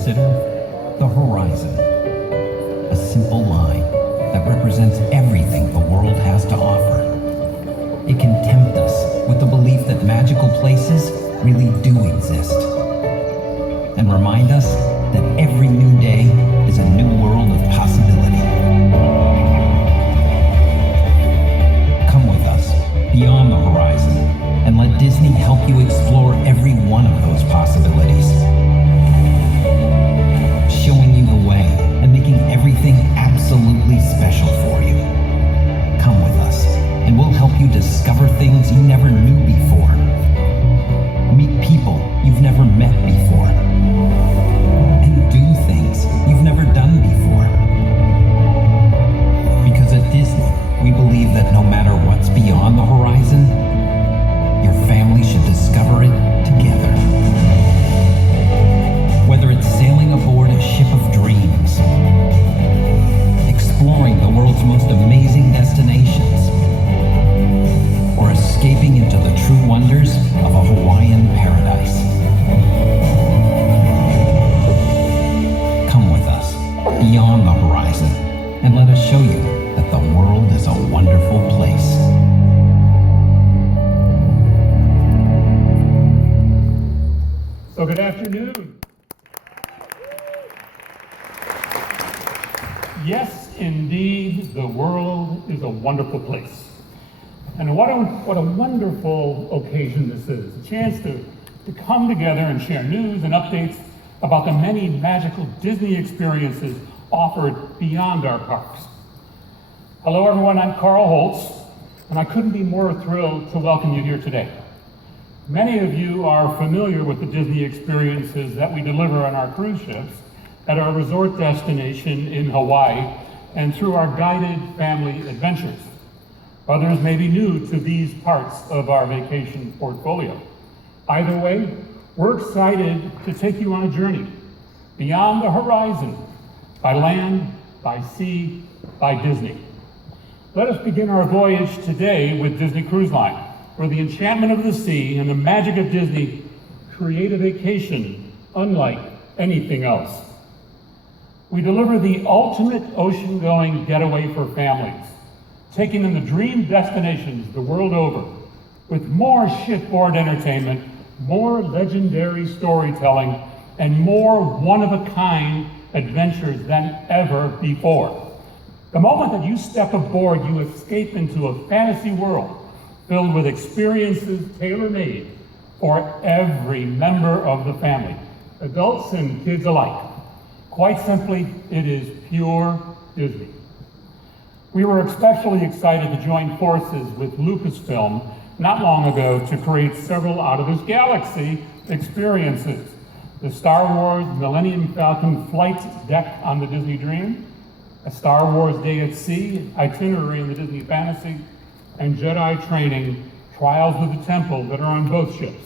consider the horizon. A simple line that represents everything the world has to offer. It can tempt us with the belief that magical places really do exist, and remind us that every new day is a new world of possibility. Come with us beyond the horizon and let Disney help you explore every one of those possibilities, showing you the way and making everything absolutely special for you. Come with us and we'll help you discover things you never knew before. Meet people you've never met before. And do things you've never done before. Because at Disney, we believe that no matter what's beyond the horizon, your family should discover it together. Whether it's sailing aboard a ship of dreams, exploring the world's most amazing destinations, or escaping into the true wonders of a Hawaiian paradise. Come with us beyond the horizon and let us show you that the world is a wonderful place. So good afternoon. Yes, indeed, the world is a wonderful place. And what a wonderful occasion this is. A chance to come together and share news and updates about the many magical Disney experiences offered beyond our parks. Hello everyone, I'm Carl Holtz, and I couldn't be more thrilled to welcome you here today. Many of you are familiar with the Disney experiences that we deliver on our cruise ships at our resort destination in Hawaii and through our guided family adventures. Others may be new to these parts of our vacation portfolio. Either way, we're excited to take you on a journey beyond the horizon, by land, by sea, by Disney. Let us begin our voyage today with Disney Cruise Line, where the enchantment of the sea and the magic of Disney create a vacation unlike anything else. We deliver the ultimate ocean-going getaway for families, taking them to dream destinations the world over, with more shipboard entertainment, more legendary storytelling, and more one-of-a-kind adventures than ever before. The moment that you step aboard, you escape into a fantasy world filled with experiences tailor-made for every member of the family, adults and kids alike. Quite simply, it is pure Disney. We were especially excited to join forces with Lucasfilm not long ago to create several out-of-this-galaxy experiences. The Star Wars Millennium Falcon flight deck on the Disney Dream, a Star Wars Day at Sea itinerary in the Disney Fantasy, and Jedi training Trials of the Temple that are on both ships.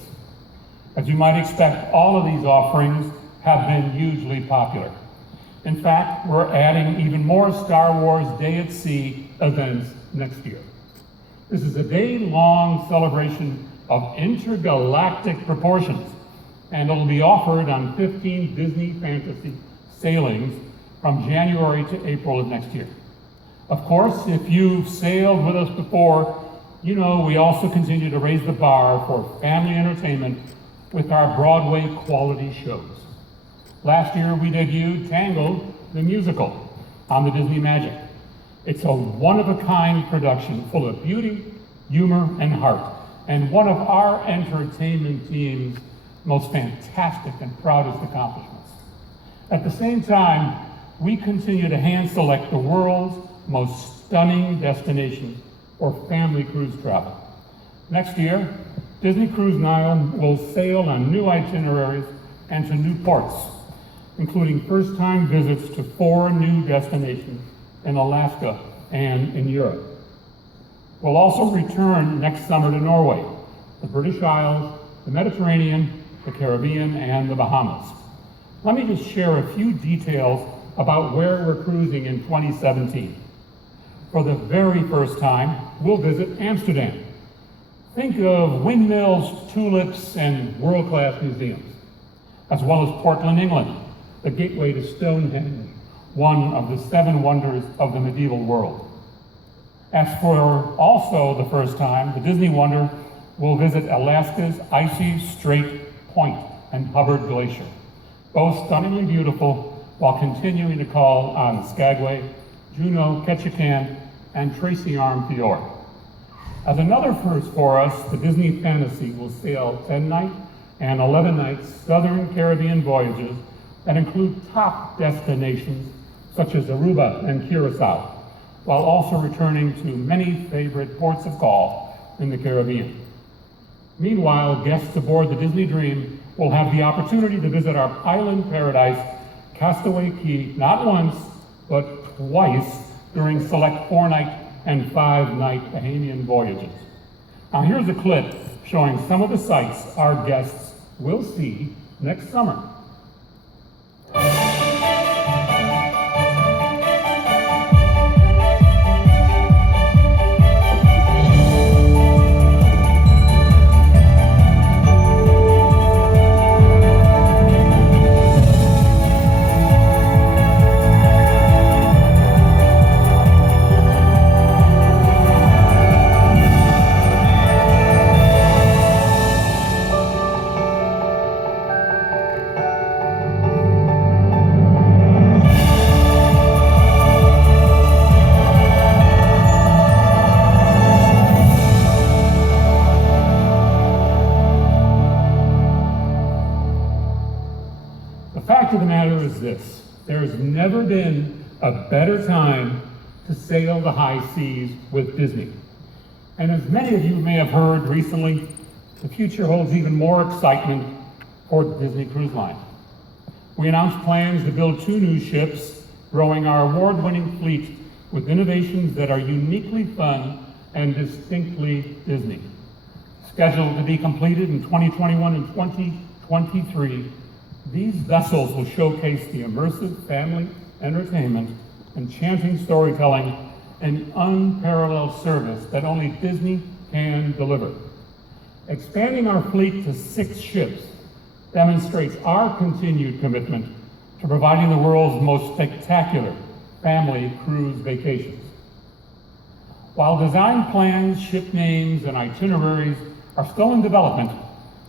As you might expect, all of these offerings have been hugely popular. In fact, we're adding even more Star Wars Day at Sea events next year. This is a day-long celebration of intergalactic proportions, and it'll be offered on 15 Disney Fantasy sailings from January to April of next year. Of course, if you've sailed with us before, you know we also continue to raise the bar for family entertainment with our Broadway quality shows. Last year, we debuted Tangled, the musical, on the Disney Magic. It's a one-of-a-kind production full of beauty, humor, and heart, and one of our entertainment team's most fantastic and proudest accomplishments. At the same time, we continue to hand-select the world's most stunning destinations for family cruise travel. Next year, Disney Cruise Line will sail on new itineraries and to new ports, including first-time visits to 4 new destinations in Alaska and in Europe. We'll also return next summer to Norway, the British Isles, the Mediterranean, the Caribbean, and the Bahamas. Let me just share a few details about where we're cruising in 2017. For the very first time, we'll visit Amsterdam. Think of windmills, tulips, and world-class museums, as well as Portland, England, the gateway to Stonehenge, one of the 7 wonders of the medieval world. As for also the first time, the Disney Wonder will visit Alaska's icy Strait Point and Hubbard Glacier, both stunningly beautiful while continuing to call on Skagway, Juneau, Ketchikan, and Tracy Arm Fjord. As another first for us, the Disney Fantasy will sail 10-night and 11-night Southern Caribbean voyages that include top destinations such as Aruba and Curacao, while also returning to many favorite ports of call in the Caribbean. Meanwhile, guests aboard the Disney Dream will have the opportunity to visit our island paradise, Castaway Cay, not once, but twice during select 4-night and 5-night Bahamian voyages. Now here's a clip showing some of the sights our guests will see next summer. The fact of the matter is this: there has never been a better time to sail the high seas with Disney. And as many of you may have heard recently, the future holds even more excitement for Disney Cruise Line. We announced plans to build 2 new ships, growing our award-winning fleet with innovations that are uniquely fun and distinctly Disney. Scheduled to be completed in 2021 and 2023, these vessels will showcase the immersive family entertainment, enchanting storytelling, and unparalleled service that only Disney can deliver. Expanding our fleet to 6 ships demonstrates our continued commitment to providing the world's most spectacular family cruise vacations. While design plans, ship names, and itineraries are still in development,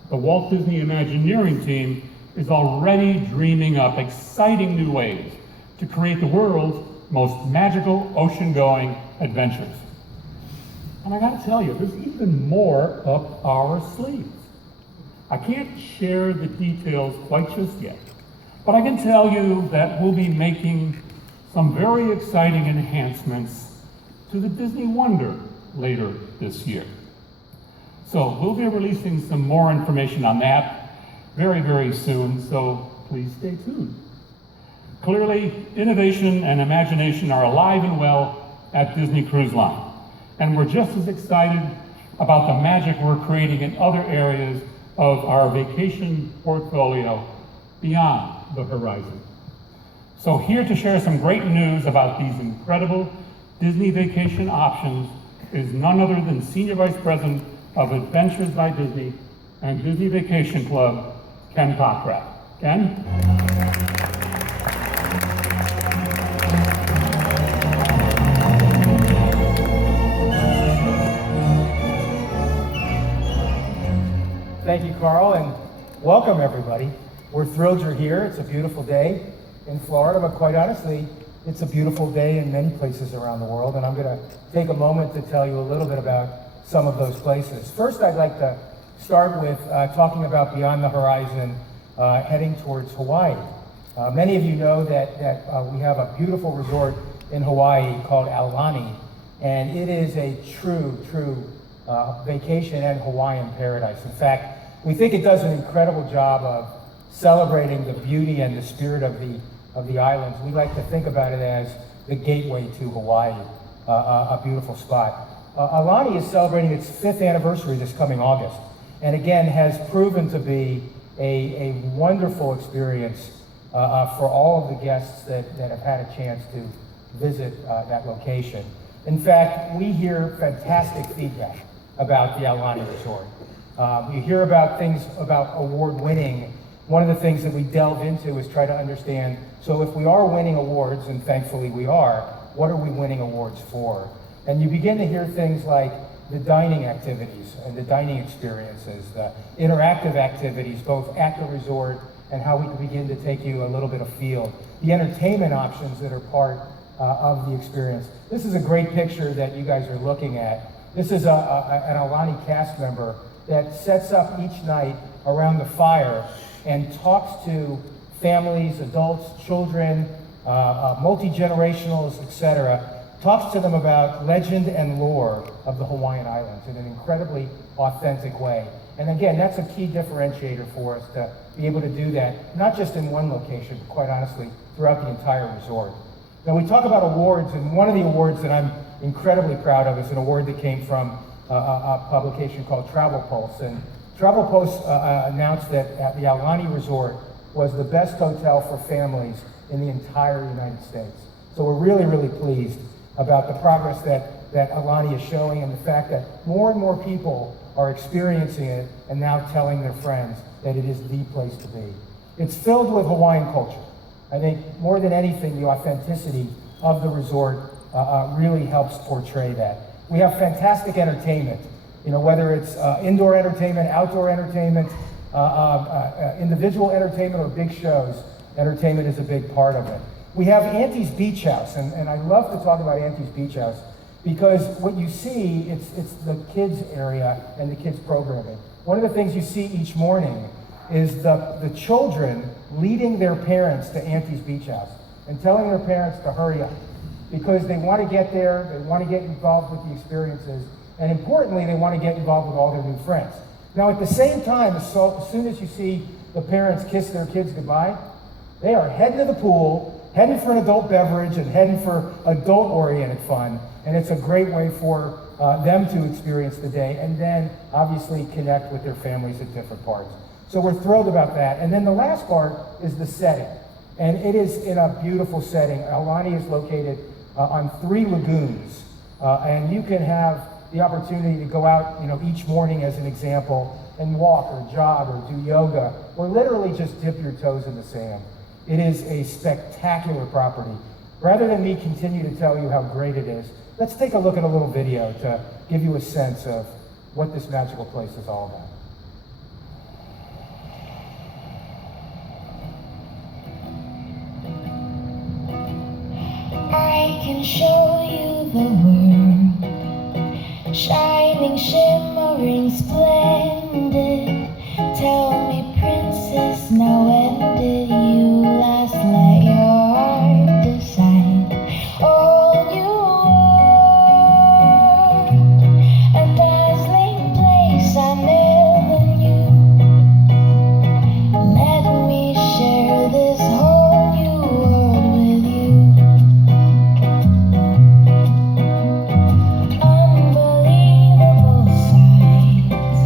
the Walt Disney Imagineering team is already dreaming up exciting new ways to create the world's most magical ocean-going adventures. And I gotta tell you, there's even more up our sleeves. I can't share the details quite just yet, but I can tell you that we'll be making some very exciting enhancements to the Disney Wonder later this year. So we'll be releasing some more information on that very, very soon, so please stay tuned. Clearly, innovation and imagination are alive and well at Disney Cruise Line, and we're just as excited about the magic we're creating in other areas of our vacation portfolio beyond the horizon. So here to share some great news about these incredible Disney vacation options is none other than Senior Vice President of Adventures by Disney and Disney Vacation Club, Ken Cockcraft. Ken? Thank you, Carl, and welcome everybody. We're thrilled you're here. It's a beautiful day in Florida, but quite honestly, it's a beautiful day in many places around the world, and I'm going to take a moment to tell you a little bit about some of those places. First, I'd like to start with talking about Beyond the Horizon, heading towards Hawaii. Many of you know that we have a beautiful resort in Hawaii called Aulani, and it is a true vacation and Hawaiian paradise. In fact, we think it does an incredible job of celebrating the beauty and the spirit of the islands. We like to think about it as the gateway to Hawaii, a beautiful spot. Aulani is celebrating its 5th anniversary this coming August, and again has proven to be a wonderful experience for all of the guests that have had a chance to visit that location. In fact, we hear fantastic feedback about the Aulani Resort. You hear about things about award-winning one of the things that we delve into is try to understand, so if we are winning awards, and thankfully we are, what are we winning awards for? And you begin to hear things like the dining activities and the dining experiences, the interactive activities, both at the resort and how we can begin to take you a little bit afield, the entertainment options that are part of the experience. This is a great picture that you guys are looking at. This is an Aulani cast member that sets up each night around the fire and talks to families, adults, children, multi-generationals, etc., talks to them about legend and lore of the Hawaiian Islands in an incredibly authentic way. And again, that's a key differentiator for us to be able to do that, not just in one location, but quite honestly, throughout the entire resort. Now we talk about awards, and one of the awards that I'm incredibly proud of is an award that came from a publication called Travel Pulse. And Travel Pulse announced that at the Aulani Resort was the best hotel for families in the entire United States. So we're really, really pleased about the progress that Aulani is showing, and the fact that more and more people are experiencing it and now telling their friends that it is the place to be. It's filled with Hawaiian culture. I think more than anything, the authenticity of the resort really helps portray that. We have fantastic entertainment, whether it's indoor entertainment, outdoor entertainment, individual entertainment, or big shows. Entertainment is a big part of it. We have Auntie's Beach House, and I love to talk about Auntie's Beach House because what you see, it's the kids area and the kids programming. One of the things you see each morning is the children leading their parents to Auntie's Beach House and telling their parents to hurry up because they want to get there, they want to get involved with the experiences, and importantly, they want to get involved with all their new friends. Now, at the same time, as soon as you see the parents kiss their kids goodbye, they are heading to the pool, heading for an adult beverage, and heading for adult-oriented fun. And it's a great way for them to experience the day and then obviously connect with their families at different parts. So we're thrilled about that. And then the last part is the setting. And it is in a beautiful setting. Aulani is located on 3 lagoons. And you can have the opportunity to go out, each morning as an example, and walk or jog or do yoga, or literally just dip your toes in the sand. It is a spectacular property. Rather than me continue to tell you how great it is, let's take a look at a little video to give you a sense of what this magical place is all about. I can show you the world, shining, shimmering, splendid. Tell me, princess, now when did you last let your heart decide? All you are, a dazzling place I never knew. Let me share this whole new world with you. Unbelievable sights,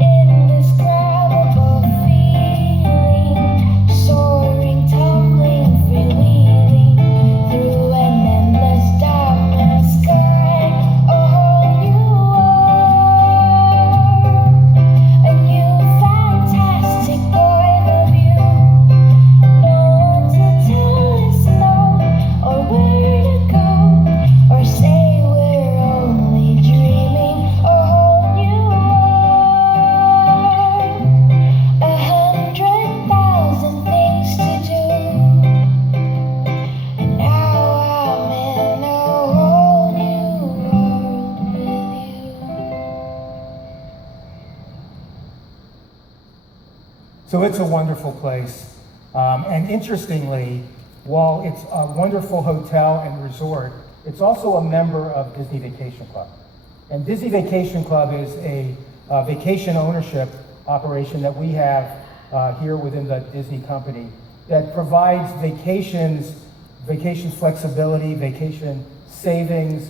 indescribable feeling, soaring, tumbling, freewheeling through an endless diamond sky. All you are, a new fantastic point of view. No one to tell us no, or where to go, or say we're only dreaming. All you are, 100,000 things to do, and now I'm in a whole new world with you. So it's a wonderful place. And interestingly, while it's a wonderful hotel and resort, it's also a member of Disney Vacation Club. And Disney Vacation Club is a vacation ownership operation that we have here within the Disney company that provides vacation flexibility, vacation savings,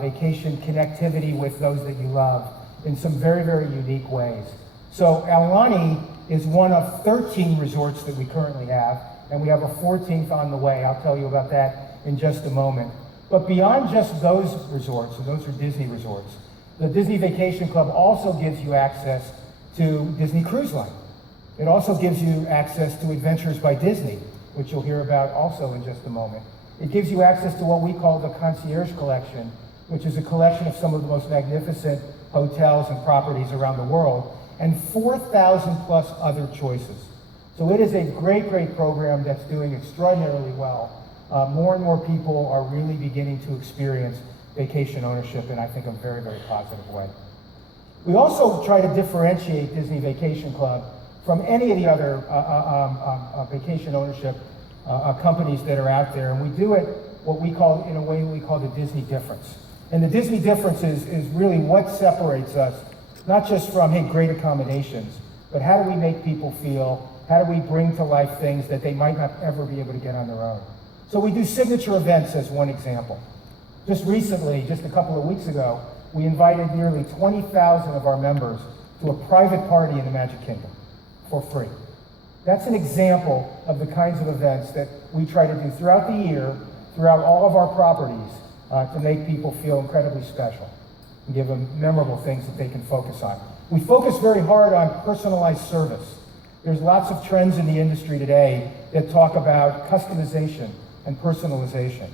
vacation connectivity with those that you love in some very, very unique ways. So Aulani is one of 13 resorts that we currently have, and we have a 14th on the way. I'll tell you about that in just a moment. But beyond just those resorts, and those are Disney resorts, the Disney Vacation Club also gives you access to Disney Cruise Line. It also gives you access to Adventures by Disney, which you'll hear about also in just a moment. It gives you access to what we call the Concierge Collection, which is a collection of some of the most magnificent hotels and properties around the world, and 4,000 plus other choices. So it is a great, great program that's doing extraordinarily well. More and more people are really beginning to experience vacation ownership in, I think, a very, very positive way. We also try to differentiate Disney Vacation Club from any of the other vacation ownership companies that are out there, and we do it what we call, in a way, we call the Disney difference. And the Disney difference is really what separates us, not just from, hey, great accommodations, but how do we make people feel? How do we bring to life things that they might not ever be able to get on their own? So we do signature events as one example. Just recently, just a couple of weeks ago, we invited nearly 20,000 of our members to a private party in the Magic Kingdom for free. That's an example of the kinds of events that we try to do throughout the year, throughout all of our properties, to make people feel incredibly special and give them memorable things that they can focus on. We focus very hard on personalized service. There's lots of trends in the industry today that talk about customization and personalization.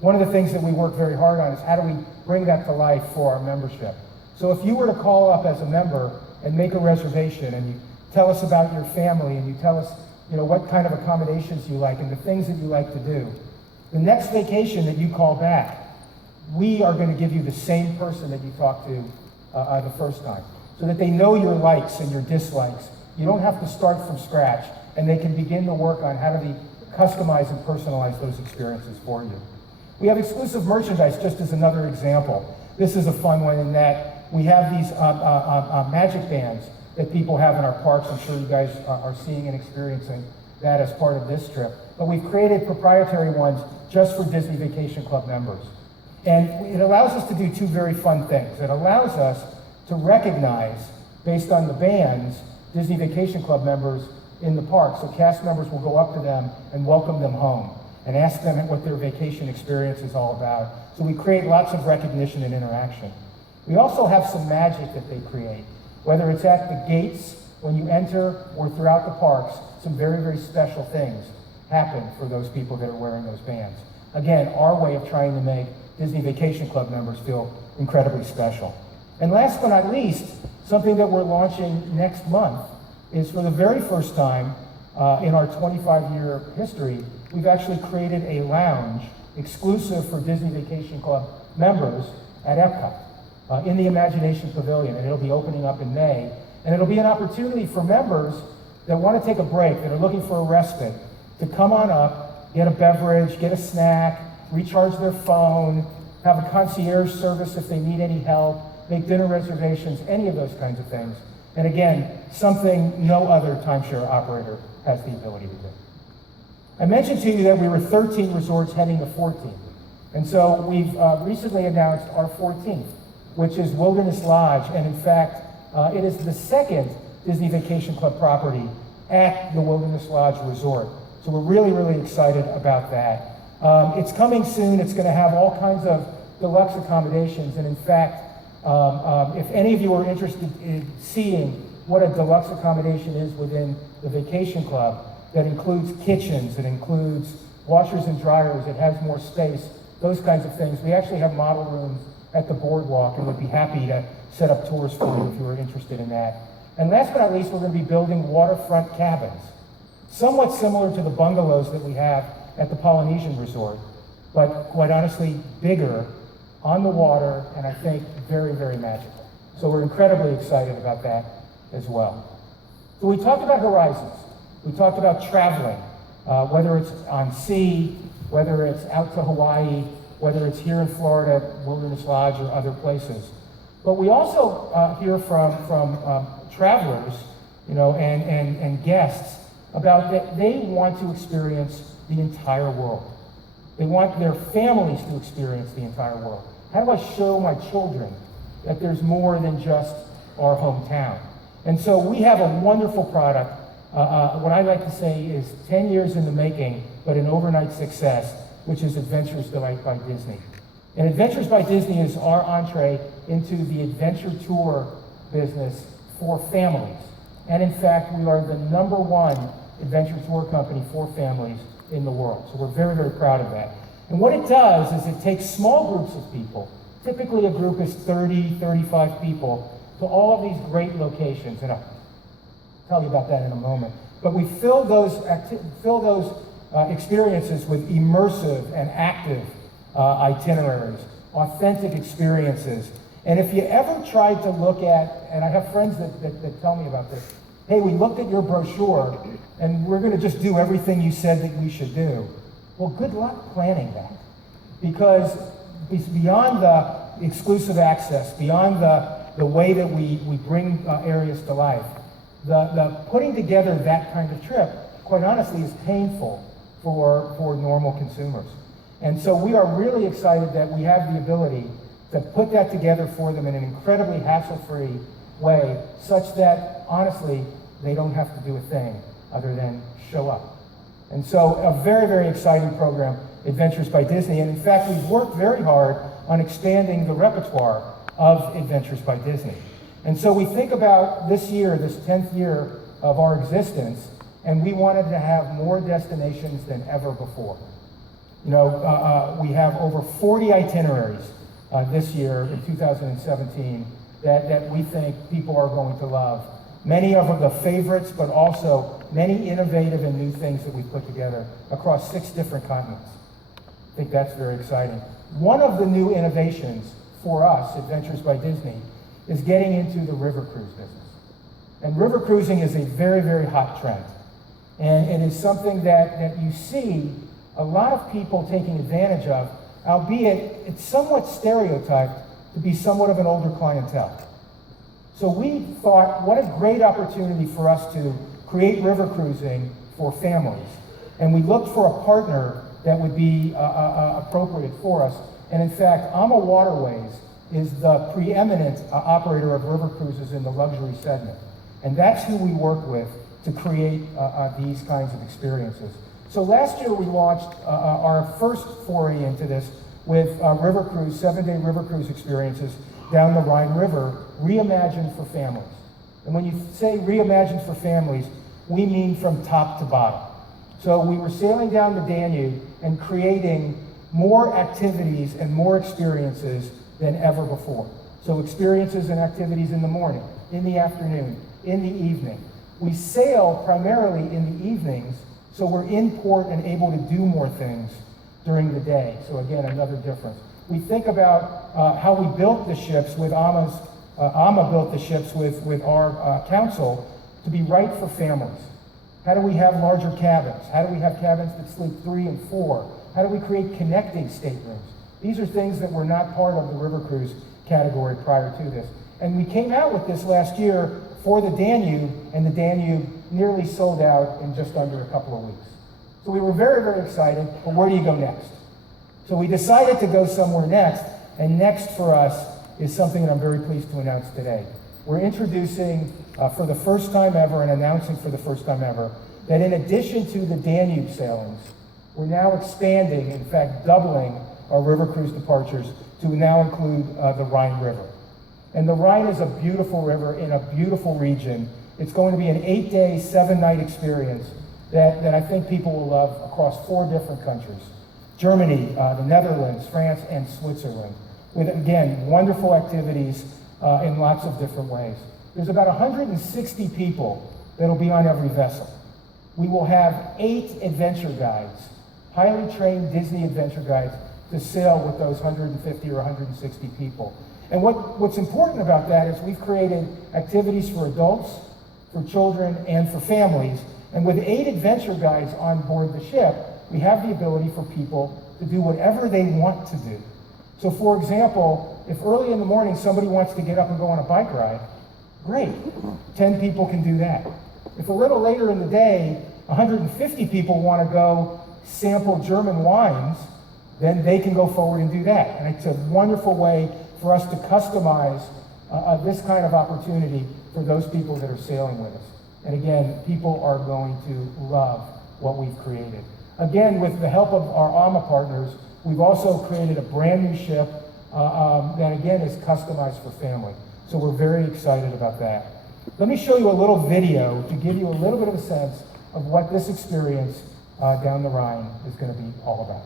One of the things that we work very hard on is how do we bring that to life for our membership. So if you were to call up as a member and make a reservation and you tell us about your family and you tell us, what kind of accommodations you like and the things that you like to do, the next vacation that you call back, we are going to give you the same person that you talked to the first time, so that they know your likes and your dislikes. You don't have to start from scratch, and they can begin to work on how to customize and personalize those experiences for you. We have exclusive merchandise, just as another example. This is a fun one in that we have these magic bands that people have in our parks. I'm sure you guys are seeing and experiencing that as part of this trip. But we've created proprietary ones just for Disney Vacation Club members. And it allows us to do two very fun things. It allows us to recognize, based on the bands, Disney Vacation Club members in the park. So cast members will go up to them and welcome them home and ask them what their vacation experience is all about. So we create lots of recognition and interaction. We also have some magic that they create, whether it's at the gates when you enter or throughout the parks. Some very, very special things happen for those people that are wearing those bands. Again, our way of trying to make Disney Vacation Club members feel incredibly special. And last but not least, something that we're launching next month is, for the very first time in our 25-year history, we've actually created a lounge exclusive for Disney Vacation Club members at Epcot in the Imagination Pavilion, and it'll be opening up in May. And it'll be an opportunity for members that want to take a break, that are looking for a respite, to come on up, get a beverage, get a snack, recharge their phone, have a concierge service if they need any help, make dinner reservations, any of those kinds of things. And again, something no other timeshare operator has the ability to do. I mentioned to you that we were 13 resorts heading to 14. And so we've recently announced our 14th, which is Wilderness Lodge. And in fact, it is the second Disney Vacation Club property at the Wilderness Lodge Resort. So we're really, really excited about that. It's coming soon. It's going to have all kinds of deluxe accommodations. And in fact, if any of you are interested in seeing what a deluxe accommodation is within the Vacation Club, that includes kitchens, it includes washers and dryers, it has more space, those kinds of things. We actually have model rooms at the boardwalk, and we'd be happy to set up tours for you if you were interested in that. And last but not least, we're going to be building waterfront cabins, somewhat similar to the bungalows that we have at the Polynesian Resort, but quite honestly, bigger, on the water, and I think very, very magical. So we're incredibly excited about that as well. So we talked about horizons. We talked about traveling, whether it's on sea, whether it's out to Hawaii, whether it's here in Florida, Wilderness Lodge, or other places. But we also hear from travelers, and guests about that they want to experience the entire world. They want their families to experience the entire world. How do I show my children that there's more than just our hometown? And so we have a wonderful product. What I like to say is 10 years in the making, but an overnight success, which is Adventures by Disney. And Adventures by Disney is our entree into the adventure tour business for families. And in fact, we are the #1 adventure tour company for families in the world. So we're very, very proud of that. And what it does is it takes small groups of people, typically a group is 30, 35 people, to all of these great locations. And I'll tell you about that in a moment. But we fill those experiences with immersive and active itineraries, authentic experiences. And if you ever tried to look at, and I have friends that tell me about this, hey, we looked at your brochure and we're going to just do everything you said that we should do. Well, good luck planning that, because it's beyond the exclusive access, beyond the way that we bring areas to life. The putting together that kind of trip, quite honestly, is painful for normal consumers. And so we are really excited that we have the ability to put that together for them in an incredibly hassle-free way, such that, honestly, they don't have to do a thing other than show up. And so a very, very exciting program, Adventures by Disney. And in fact, we've worked very hard on expanding the repertoire of Adventures by Disney. And so we think about this year, this 10th year of our existence, and we wanted to have more destinations than ever before. You know, we have over 40 itineraries this year in 2017 that we think people are going to love. Many of the favorites, but also many innovative and new things that we put together across 6 different continents. I think that's very exciting. One of the new innovations for us, Adventures by Disney, is getting into the river cruise business. And river cruising is a very, very hot trend. And it is something that you see a lot of people taking advantage of, albeit it's somewhat stereotyped to be somewhat of an older clientele. So we thought, what a great opportunity for us to create river cruising for families. And we looked for a partner that would be appropriate for us. And in fact, AMA Waterways is the preeminent operator of river cruises in the luxury segment. And that's who we work with to create these kinds of experiences. So last year we launched our first foray into this with river cruise, 7-day river cruise experiences down the Rhine River, reimagined for families. And when you say reimagined for families, we mean from top to bottom. So we were sailing down the Danube and creating more activities and more experiences than ever before. So experiences and activities in the morning, in the afternoon, in the evening. We sail primarily in the evenings, so we're in port and able to do more things during the day. So again, another difference. We think about how we built the ships with AMA built the ships with our council to be right for families. How do we have larger cabins? How do we have cabins that sleep 3 and 4? How do we create connecting staterooms? These are things that were not part of the river cruise category prior to this. And we came out with this last year for the Danube, and the Danube nearly sold out in just under a couple of weeks. So we were very, very excited, but where do you go next? So we decided to go somewhere next, and next for us is something that I'm very pleased to announce today. We're introducing for the first time ever and announcing for the first time ever that in addition to the Danube sailings, we're now expanding, in fact doubling our river cruise departures to now include the Rhine River. And the Rhine is a beautiful river in a beautiful region. It's going to be an 8-day, 7-night experience that I think people will love across 4 different countries. Germany, the Netherlands, France, and Switzerland, with, again, wonderful activities in lots of different ways. There's about 160 people that'll be on every vessel. We will have 8 adventure guides, highly trained Disney adventure guides, to sail with those 150 or 160 people. And what's important about that is we've created activities for adults, for children, and for families. And with 8 adventure guides on board the ship, we have the ability for people to do whatever they want to do. So for example, if early in the morning somebody wants to get up and go on a bike ride, great, 10 people can do that. If a little later in the day, 150 people want to go sample German wines, then they can go forward and do that. And it's a wonderful way for us to customize this kind of opportunity for those people that are sailing with us. And again, people are going to love what we've created. Again, with the help of our AMA partners, we've also created a brand new ship that again is customized for family. So we're very excited about that. Let me show you a little video to give you a little bit of a sense of what this experience down the Rhine is going to be all about.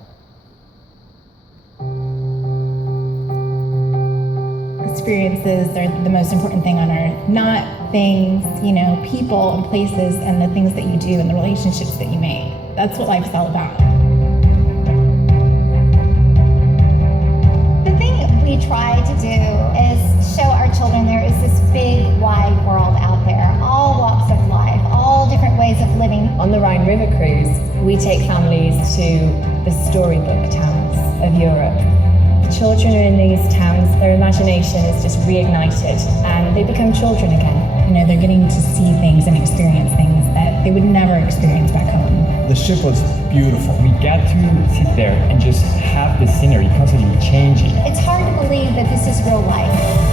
Experiences are the most important thing on earth, not things, people and places and the things that you do and the relationships that you make. That's what life's all about. The thing we try to do is show our children there is this big, wide world out there, all walks of life, all different ways of living. On the Rhine River cruise, we take families to the storybook towns of Europe. The children are in these towns, their imagination is just reignited and they become children again. They're getting to see things and experience things that they would never experience back home. The ship was beautiful. We got to sit there and just have the scenery constantly changing. It's hard to believe that this is real life.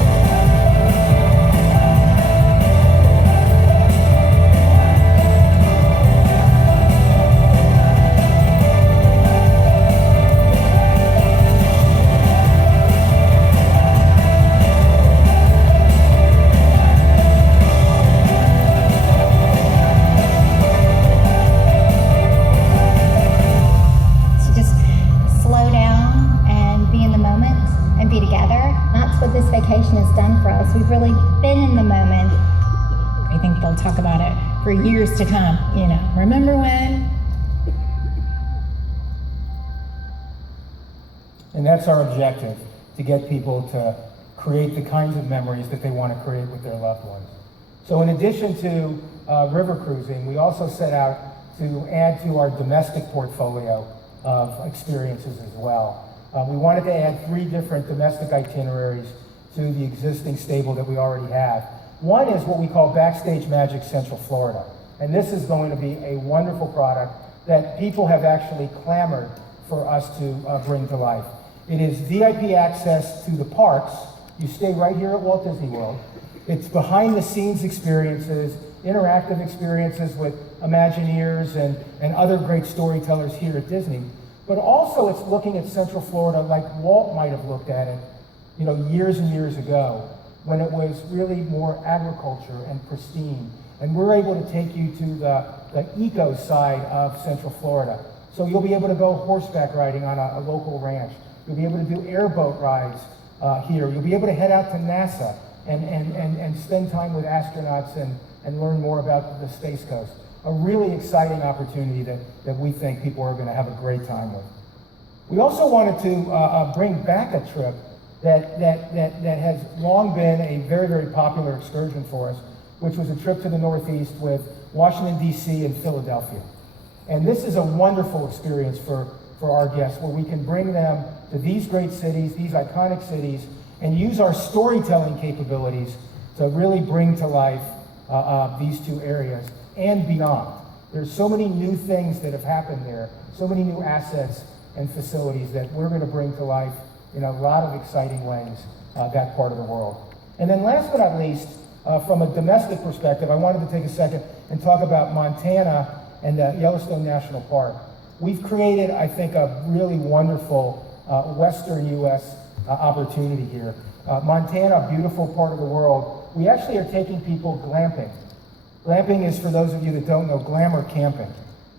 We've really been in the moment. I think they'll talk about it for years to come, Remember when? And that's our objective, to get people to create the kinds of memories that they want to create with their loved ones. So in addition to river cruising, we also set out to add to our domestic portfolio of experiences as well. We wanted to add 3 different domestic itineraries to the existing stable that we already have. One is what we call Backstage Magic Central Florida. And this is going to be a wonderful product that people have actually clamored for us to bring to life. It is VIP access to the parks. You stay right here at Walt Disney World. It's behind the scenes experiences, interactive experiences with Imagineers and other great storytellers here at Disney. But also it's looking at Central Florida like Walt might have looked at it years and years ago, when it was really more agriculture and pristine. And we're able to take you to the eco side of Central Florida. So you'll be able to go horseback riding on a local ranch. You'll be able to do airboat rides here. You'll be able to head out to NASA and spend time with astronauts and learn more about the Space Coast. A really exciting opportunity that we think people are going to have a great time with. We also wanted to bring back a trip that has long been a very, very popular excursion for us, which was a trip to the Northeast with Washington, D.C. and Philadelphia. And this is a wonderful experience for our guests, where we can bring them to these great cities, these iconic cities, and use our storytelling capabilities to really bring to life these 2 areas and beyond. There's so many new things that have happened there, so many new assets and facilities that we're going to bring to life in a lot of exciting ways, that part of the world. And then last but not least, from a domestic perspective, I wanted to take a second and talk about Montana and the Yellowstone National Park. We've created, I think, a really wonderful Western U.S. Opportunity here. Montana, a beautiful part of the world. We actually are taking people glamping. Glamping is, for those of you that don't know, glamour camping.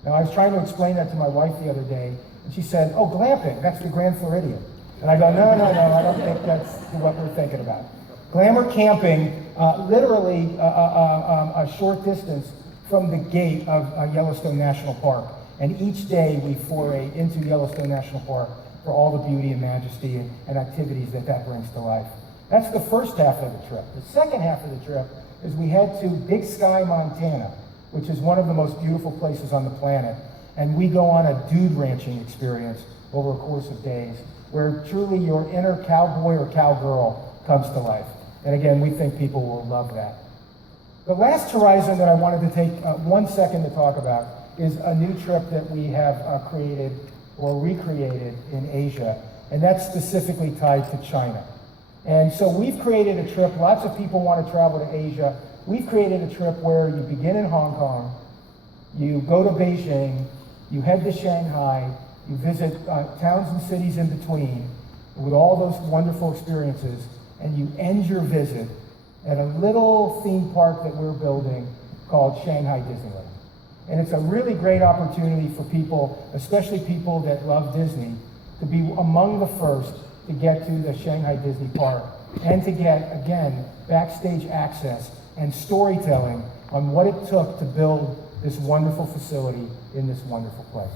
Now, I was trying to explain that to my wife the other day, and she said, "Oh, glamping, that's the Grand Floridian." And I go, no, I don't think that's what we're thinking about. Glamour camping, literally a short distance from the gate of Yellowstone National Park. And each day we foray into Yellowstone National Park for all the beauty and majesty and activities that brings to life. That's the first half of the trip. The second half of the trip is we head to Big Sky, Montana, which is one of the most beautiful places on the planet. And we go on a dude ranching experience over a course of days, where truly your inner cowboy or cowgirl comes to life. And again, we think people will love that. The last horizon that I wanted to take 1 second to talk about is a new trip that we have created or recreated in Asia, and that's specifically tied to China. And so we've created a trip, lots of people want to travel to Asia. We've created a trip where you begin in Hong Kong, you go to Beijing, you head to Shanghai, you visit towns and cities in between with all those wonderful experiences, and you end your visit at a little theme park that we're building called Shanghai Disneyland. And it's a really great opportunity for people, especially people that love Disney, to be among the first to get to the Shanghai Disney Park and to get, again, backstage access and storytelling on what it took to build this wonderful facility in this wonderful place.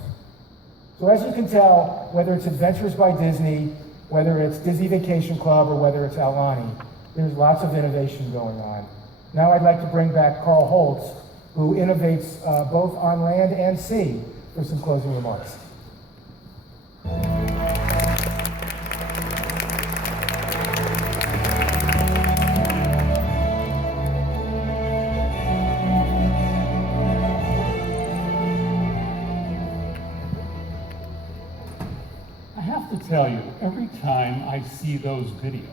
So as you can tell, whether it's Adventures by Disney, whether it's Disney Vacation Club, or whether it's Aulani, there's lots of innovation going on. Now I'd like to bring back Carl Holtz, who innovates both on land and sea, for some closing remarks. I have to tell you, every time I see those videos,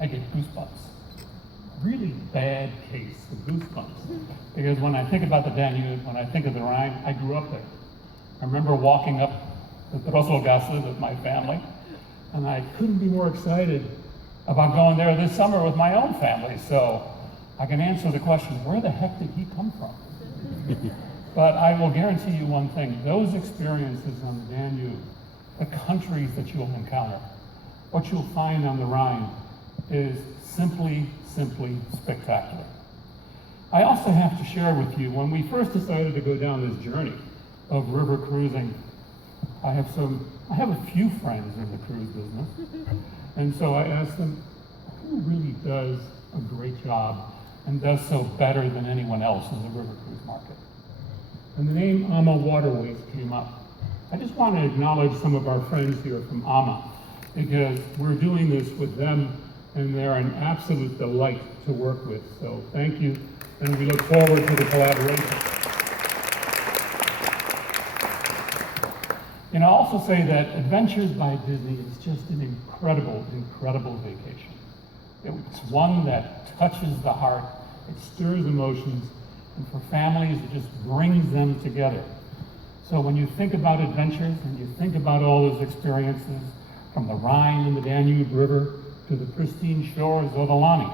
I get goosebumps. Really bad case of goosebumps. Because when I think about the Danube, when I think of the Rhine, I grew up there. I remember walking up the Drosselgasse with my family, and I couldn't be more excited about going there this summer with my own family. So I can answer the question, where the heck did he come from? But I will guarantee you one thing, those experiences on the Danube, the countries that you'll encounter, what you'll find on the Rhine is simply spectacular. I also have to share with you, when we first decided to go down this journey of river cruising, I have a few friends in the cruise business, and so I asked them, who really does a great job and does so better than anyone else in the river cruise market? And the name AMA Waterways came up. I just want to acknowledge some of our friends here from AMA, because we're doing this with them, and they're an absolute delight to work with. So thank you, and we look forward to the collaboration. And I'll also say that Adventures by Disney is just an incredible vacation. It's one that touches the heart, it stirs emotions, and for families, it just brings them together. So when you think about adventures and you think about all those experiences, from the Rhine and the Danube River to the pristine shores of Aulani,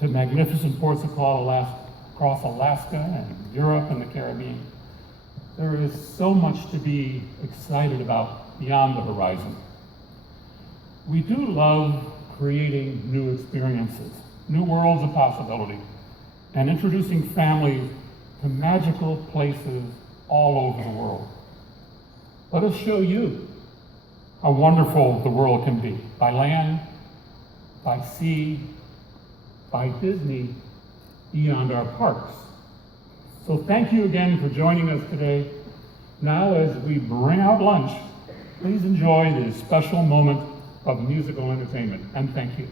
to magnificent ports across Alaska and Europe and the Caribbean, there is so much to be excited about beyond the horizon. We do love creating new experiences, new worlds of possibility, and introducing families to magical places all over the world. Let us show you how wonderful the world can be, by land, by sea, by Disney, beyond our parks. So thank you again for joining us today. Now, as we bring out lunch, please enjoy this special moment of musical entertainment, and thank you.